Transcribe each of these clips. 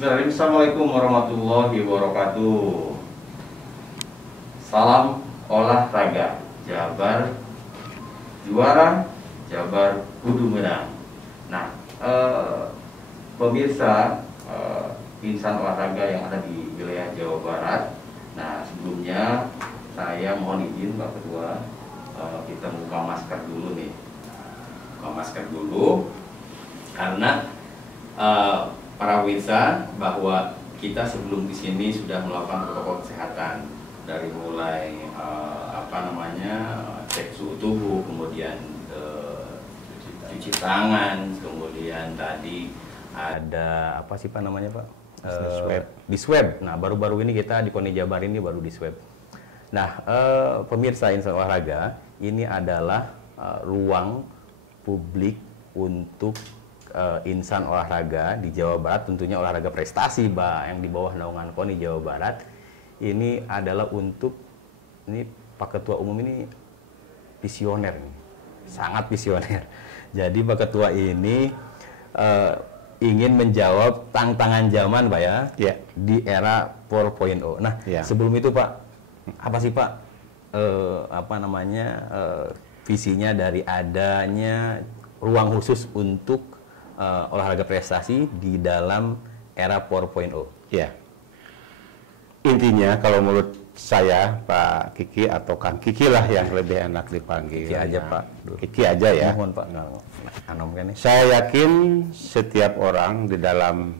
Bismillahirrahmanirrahim. Assalamualaikum warahmatullahi wabarakatuh. Salam olahraga. Jabar juara, Jabar kudu menang. Nah, pemirsa insan olahraga yang ada di wilayah Jawa Barat. Nah, sebelumnya saya mohon izin Pak Ketua, kita buka masker dulu nih. Buka masker dulu karena para pemirsa bahwa kita sebelum di sini sudah melakukan protokol kesehatan dari mulai cek suhu tubuh, kemudian cuci tangan, kemudian tadi ada apa sih Pak namanya Pak? Di swab. Nah, baru-baru ini kita di KONI Jabar ini baru di swab. Nah, pemirsa insan olahraga, ini adalah ruang publik untuk insan olahraga di Jawa Barat, tentunya olahraga prestasi Pak, yang di bawah naungan KONI Jawa Barat. Ini adalah untuk, ini Pak Ketua Umum ini visioner nih, sangat visioner. Jadi Pak Ketua ini ingin menjawab tantangan zaman Pak ya, di era 4.0. Nah, sebelum itu Pak, apa sih Pak visinya dari adanya ruang khusus untuk olahraga prestasi di dalam era 4.0? Ya, intinya kalau menurut saya Pak Kiki atau Kang Kiki lah yang lebih enak dipanggil. Kiki aja Pak. Kiki aja ya. Mohon Pak. Saya yakin setiap orang di dalam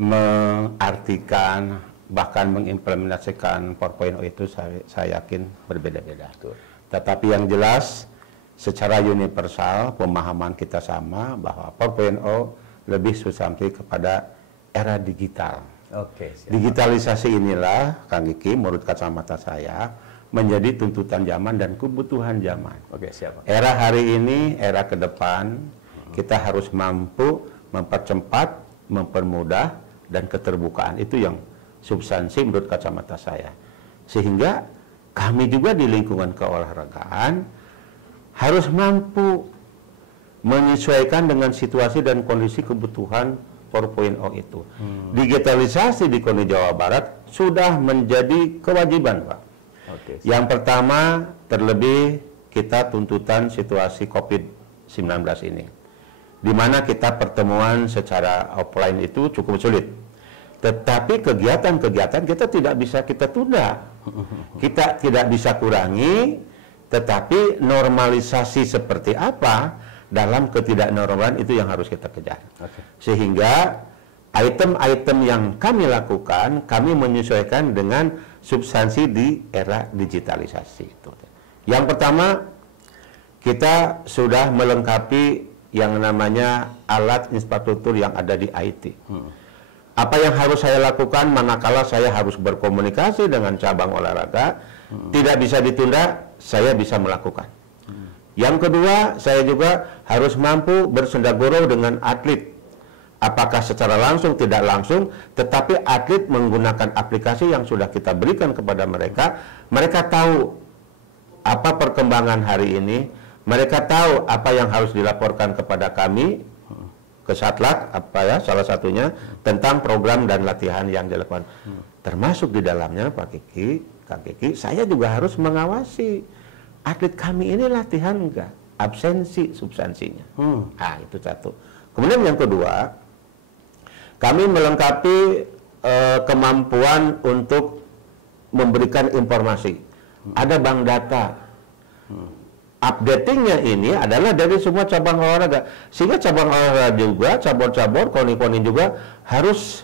mengartikan bahkan mengimplementasikan 4.0 itu saya yakin berbeda-beda. Tetapi yang jelas secara universal pemahaman kita sama bahwa 4.0 lebih substantif kepada era digital. Oke, digitalisasi inilah Kang Kiki menurut kacamata saya menjadi tuntutan zaman dan kebutuhan zaman. Oke, siap. Era hari ini, era ke depan kita harus mampu mempercepat, mempermudah dan keterbukaan itu yang substansi menurut kacamata saya. Sehingga kami juga di lingkungan keolahragaan harus mampu menyesuaikan dengan situasi dan kondisi kebutuhan 4.0 itu. Digitalisasi di KONI Jawa Barat sudah menjadi kewajiban Pak. Yang pertama, terlebih kita tuntutan situasi COVID-19 ini, di mana kita pertemuan secara offline itu cukup sulit. Tetapi kegiatan-kegiatan kita tidak bisa kita tunda, kita tidak bisa kurangi. Tetapi normalisasi seperti apa dalam ketidaknormalan itu yang harus kita kejar. Sehingga item-item yang kami lakukan, kami menyesuaikan dengan substansi di era digitalisasi itu. Yang pertama, kita sudah melengkapi yang namanya alat infrastruktur yang ada di IT. Apa yang harus saya lakukan manakala saya harus berkomunikasi dengan cabang olahraga, tidak bisa ditunda, saya bisa melakukan. Yang kedua, saya juga harus mampu bersendaguro dengan atlet. Apakah secara langsung, tidak langsung, tetapi atlet menggunakan aplikasi yang sudah kita berikan kepada mereka. Mereka tahu apa perkembangan hari ini, mereka tahu apa yang harus dilaporkan kepada kami, ke Satlat, salah satunya, tentang program dan latihan yang dilakukan. Termasuk di dalamnya Pak Kiki, Kang Kiki, saya juga harus mengawasi atlet kami ini latihan enggak, absensi substansinya. Nah, itu satu. Kemudian yang kedua, kami melengkapi kemampuan untuk memberikan informasi. Ada bank data. Updatingnya ini adalah dari semua cabang olahraga. Sehingga cabang olahraga juga, cabur-cabur, KONI-KONI juga harus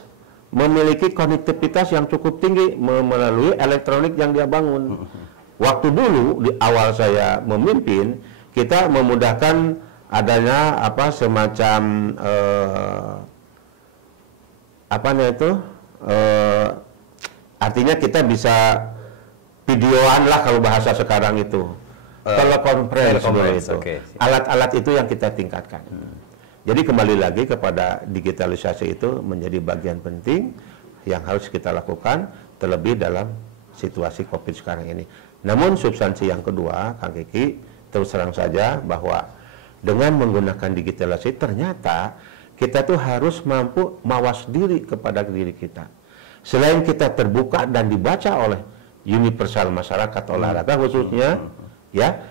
memiliki konektivitas yang cukup tinggi melalui elektronik yang dia bangun. Waktu dulu di awal saya memimpin, kita memudahkan adanya semacam artinya kita bisa videoan lah kalau bahasa sekarang itu. Telekonferensi itu. Alat-alat itu yang kita tingkatkan. Jadi kembali lagi kepada digitalisasi itu menjadi bagian penting yang harus kita lakukan terlebih dalam situasi COVID sekarang ini. Namun substansi yang kedua, Kang Kiki, terus terang saja bahwa dengan menggunakan digitalisasi ternyata kita tuh harus mampu mawas diri kepada diri kita. Selain kita terbuka dan dibaca oleh universal masyarakat olahraga khususnya, ya,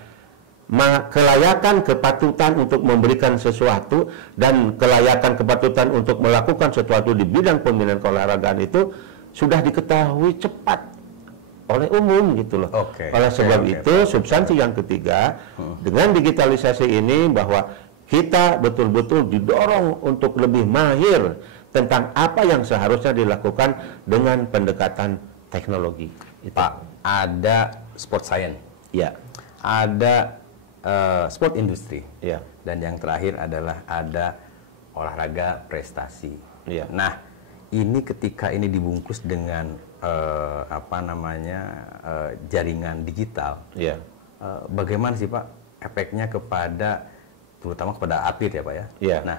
kelayakan kepatutan untuk memberikan sesuatu dan kelayakan kepatutan untuk melakukan sesuatu di bidang pembinaan keolahragaan itu sudah diketahui cepat oleh umum gitu loh. Oleh sebab itu substansi yang ketiga dengan digitalisasi ini bahwa kita betul-betul didorong untuk lebih mahir tentang apa yang seharusnya dilakukan dengan pendekatan teknologi. Pak, ada sport science, ya, ada sport industri, ya, dan yang terakhir adalah ada olahraga prestasi. Ya. Nah, ini ketika ini dibungkus dengan jaringan digital, ya, bagaimana sih Pak efeknya kepada terutama kepada atlet ya Pak ya? Ya. Nah,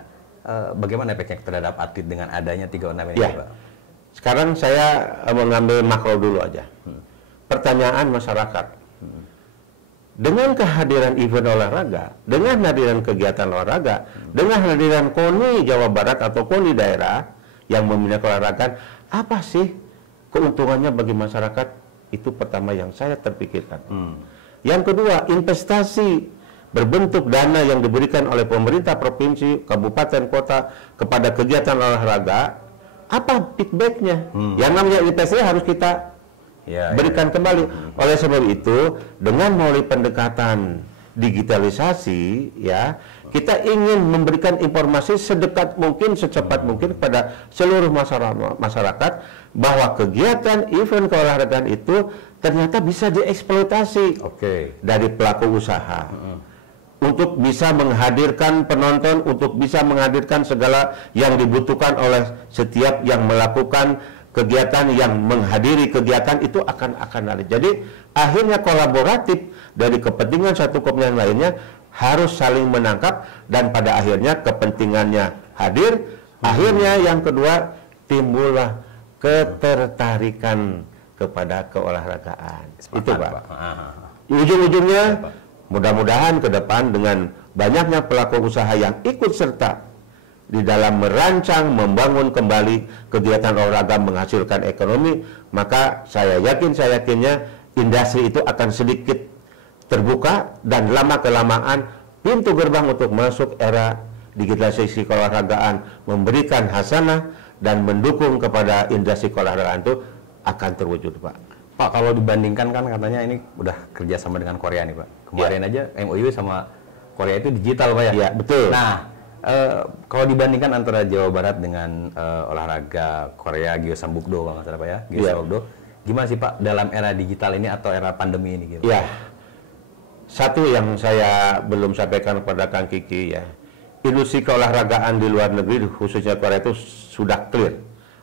bagaimana efeknya terhadap atlet dengan adanya 316 ini ya. Pak? Sekarang saya mengambil makro dulu aja. Pertanyaan masyarakat. Dengan kehadiran event olahraga, dengan hadiran kegiatan olahraga, dengan hadiran KONI Jawa Barat atau KONI daerah yang membina keolahragaan, apa sih keuntungannya bagi masyarakat? Itu pertama yang saya terpikirkan. Yang kedua, investasi berbentuk dana yang diberikan oleh pemerintah provinsi, kabupaten, kota kepada kegiatan olahraga, apa feedbacknya? Yang namanya investasi harus kita berikan kembali. Oleh sebab itu, dengan melalui pendekatan digitalisasi, ya, kita ingin memberikan informasi sedekat mungkin, secepat mungkin kepada seluruh masyarakat bahwa kegiatan event keolahragaan itu ternyata bisa dieksploitasi dari pelaku usaha. Untuk bisa menghadirkan penonton, untuk bisa menghadirkan segala yang dibutuhkan oleh setiap yang melakukan kegiatan, yang menghadiri kegiatan itu akan ada. Jadi akhirnya kolaboratif dari kepentingan satu kepentingan lainnya harus saling menangkap dan pada akhirnya kepentingannya hadir. Akhirnya yang kedua timbullah ketertarikan kepada keolahragaan. Itu Pak. Ujung-ujungnya mudah-mudahan ke depan dengan banyaknya pelaku usaha yang ikut serta di dalam merancang, membangun kembali kegiatan olahraga menghasilkan ekonomi, maka saya yakinnya industri itu akan sedikit terbuka dan lama-kelamaan pintu gerbang untuk masuk era digitalisasi keolahragaan memberikan hasanah dan mendukung kepada industri keolahragaan itu akan terwujud, Pak. Pak, kalau dibandingkan kan katanya ini udah kerja sama dengan Korea nih Pak. Kemarin aja MOU sama Korea itu digital Pak ya? Iya, betul. Nah, kalau dibandingkan antara Jawa Barat dengan olahraga Korea Gyeosangbuk-do kalau nggak salah Pak ya? Gyeosangbuk-do, gimana sih Pak dalam era digital ini atau era pandemi ini? Gitu? Ya, satu yang saya belum sampaikan kepada Kang Kiki ya, industri keolahragaan di luar negeri khususnya Korea itu sudah clear.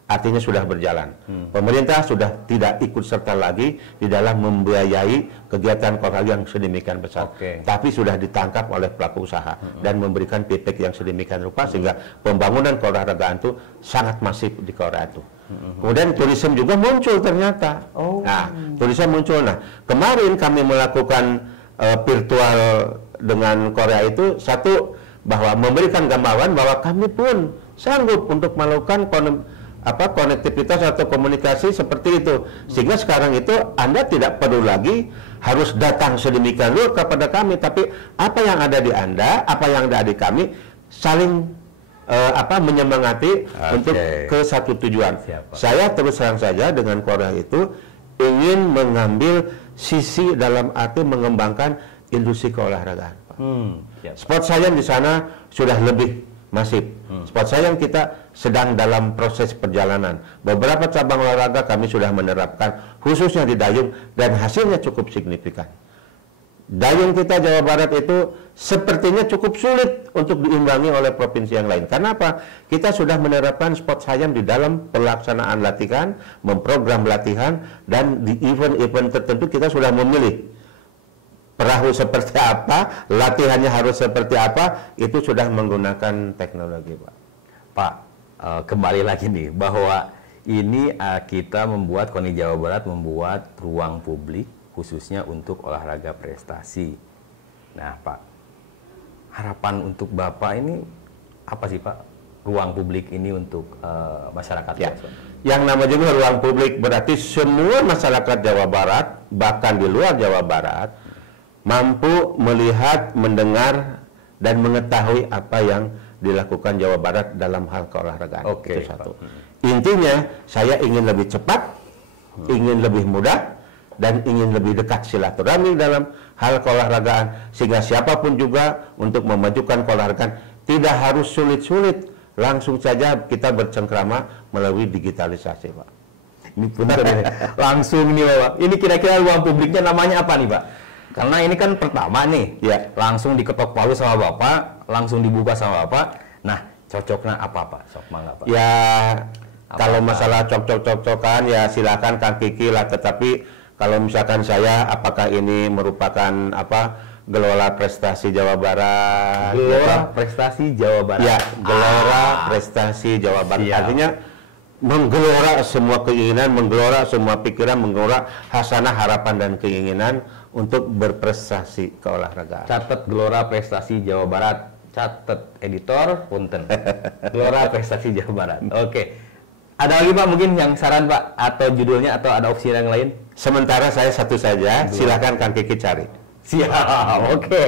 Artinya sudah berjalan. Pemerintah sudah tidak ikut serta lagi di dalam membiayai kegiatan olahraga yang sedemikian besar. Tapi sudah ditangkap oleh pelaku usaha dan memberikan feedback yang sedemikian rupa sehingga pembangunan keolahragaan itu sangat masif di Korea itu. Kemudian turisme juga muncul ternyata. Nah, turisme muncul. Nah, kemarin kami melakukan virtual dengan Korea itu satu bahwa memberikan gambaran bahwa kami pun sanggup untuk melakukan konektivitas atau komunikasi seperti itu, sehingga sekarang itu Anda tidak perlu lagi harus datang sedemikian rupa kepada kami, tapi apa yang ada di Anda, apa yang ada di kami saling menyemangati untuk ke satu tujuan. Saya terus terang saja dengan Korea itu ingin mengambil sisi dalam arti mengembangkan industri keolahragaan. Sport science di sana sudah lebih masif. Sport science kita sedang dalam proses perjalanan. Beberapa cabang olahraga kami sudah menerapkan, khususnya di dayung, dan hasilnya cukup signifikan. Dayung kita Jawa Barat itu sepertinya cukup sulit untuk diimbangi oleh provinsi yang lain. Karena apa? Kita sudah menerapkan sport science di dalam pelaksanaan latihan, memprogram latihan, dan di event-event tertentu kita sudah memilih perahu seperti apa, latihannya harus seperti apa, itu sudah menggunakan teknologi, Pak. Pak, kembali lagi nih, bahwa ini kita membuat, KONI Jawa Barat membuat ruang publik khususnya untuk olahraga prestasi. Nah, Pak, harapan untuk Bapak ini apa sih, Pak? ruang publik ini untuk masyarakat Ya. luas, Pak? Yang namanya juga ruang publik berarti semua masyarakat Jawa Barat, bahkan di luar Jawa Barat, mampu melihat, mendengar, dan mengetahui apa yang dilakukan Jawa Barat dalam hal keolahragaan. Oke, Itu satu. Intinya, saya ingin lebih cepat, ingin lebih mudah, dan ingin lebih dekat silaturahmi dalam hal keolahragaan, sehingga siapapun juga untuk memajukan keolahragaan tidak harus sulit-sulit, langsung saja kita bercengkrama melalui digitalisasi, Pak. Ini punten ini. Langsung nih Pak. Ini kira-kira ruang publiknya namanya apa nih Pak? Karena ini kan pertama nih, Ya. langsung diketok palu sama Bapak, langsung dibuka sama Bapak. Nah, cocoknya apa Pak? Sok mangga Pak. Ya, kalau Apa-apa? masalah cocok-cocokan ya silakan Kang Kiki lah, tetapi kalau misalkan saya, apakah ini merupakan Gelora Prestasi Jawa Barat? Gelora Prestasi Jawa Barat. Ya, Gelora Prestasi Jawa Barat. Siap. Artinya menggelora semua keinginan, menggelora semua pikiran, menggelora hasanah, harapan, dan keinginan untuk berprestasi keolahragaan. Catat Gelora Prestasi Jawa Barat. Catat editor, punten. Gelora Prestasi Jawa Barat. Oke. Ada lagi Pak mungkin yang saran Pak? Atau judulnya atau ada opsi yang lain? Sementara saya satu saja, silakan Kang Kiki cari. Siap, oke.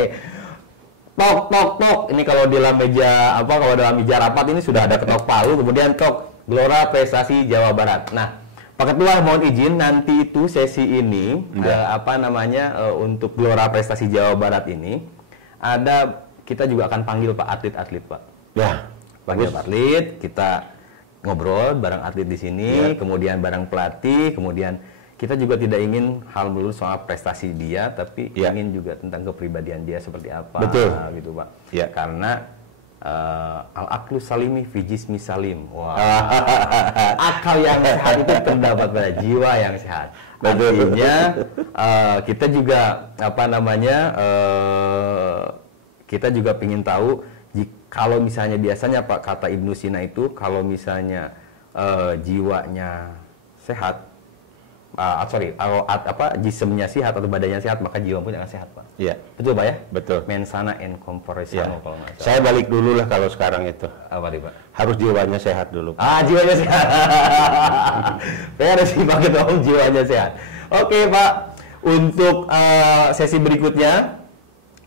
Tok, tok, tok. Ini kalau di dalam meja kalau dalam meja rapat ini sudah ada ketok palu, kemudian tok Gelora Prestasi Jawa Barat. Nah, Pak Ketua mohon izin nanti itu sesi ini untuk Gelora Prestasi Jawa Barat ini kita juga akan panggil Pak atlet-atlet Pak. Ya, Panggil atlet, kita ngobrol bareng atlet di sini, Ya. kemudian bareng pelatih, kemudian kita juga tidak ingin hal melulu soal prestasi dia, tapi Ya. ingin juga tentang kepribadian dia seperti apa, Betul. gitu Pak. Ya. Karena al-aqlu salimi fi jismi salim. Wah. Akal yang sehat itu terdapat pada jiwa yang sehat. Betul. Artinya kita juga kita juga ingin tahu kalau misalnya biasanya Pak kata Ibnu Sina itu kalau misalnya jiwanya sehat, jisemnya sehat atau badannya sehat maka jiwa pun akan sehat Pak. Iya. Betul Pak ya? Betul. Mensana en corpore Ya. sano kalau nggak salah. Saya balik dulu lah kalau sekarang itu. Apa nih Pak? Harus jiwanya sehat dulu. Jiwanya sehat. Beres sih Pak Ketua Umum, jiwanya sehat. Oke Pak, untuk sesi berikutnya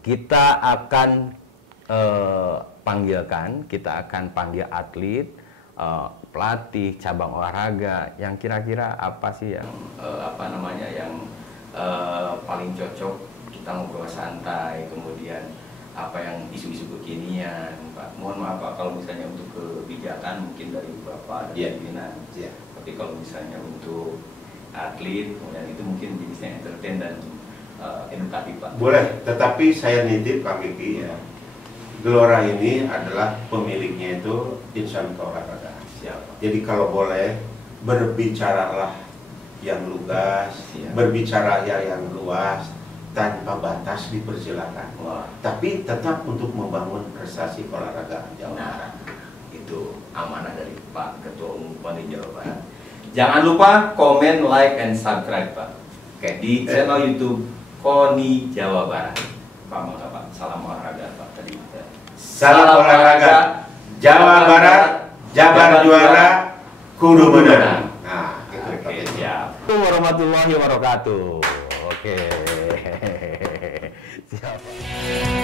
kita akan panggil atlet, pelatih cabang olahraga yang kira-kira apa sih yang paling cocok kita ngobrol santai, kemudian apa yang isu-isu kekinian Pak. Mohon maaf Pak kalau misalnya untuk kebijakan mungkin dari Bapak dan pimpinan. Iya. Tapi kalau misalnya untuk atlet, kemudian itu mungkin jenisnya entertain dan edukatif Pak. Boleh, tetapi saya nitip Kang Kiki ya. Gelora ini adalah pemiliknya itu insan keolahragaan. Siap. Jadi kalau boleh berbicaralah yang lugas, berbicara yang luas, tanpa batas dipersilakan. Wah. Tapi tetap untuk membangun prestasi olahraga Jawa Nah, Barat. itu amanah dari Pak Ketua Umum KONI Jawa Barat. Jangan lupa komen, like, and subscribe Pak. Oke, di channel YouTube KONI Jawa Barat. Pak, maka Pak, salam olahraga Pak tadi. Salam olahraga Jawa Barat, Jabar juara, kudu menang. Nah, Oke, siap. Assalamualaikum warahmatullahi wabarakatuh. Oke. Siap.